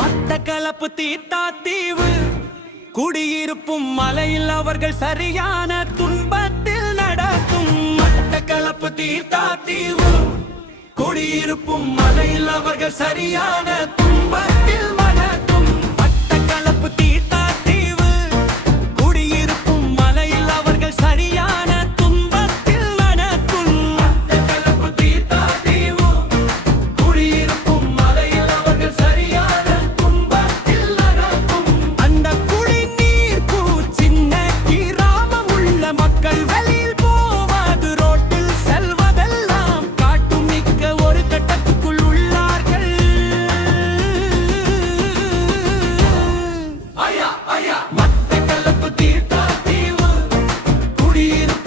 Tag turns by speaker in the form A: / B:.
A: மட்டக்களப்பு தீத்தா தீவு. குடியிருப்பும் மலையில் அவர்கள் சரியான துன்பத்தில் நடக்கும். மட்டக்களப்பு தீர்த்தா தீவு. குடியிருப்பும் மலையில் அவர்கள் சரியான துன்பத்தில் be the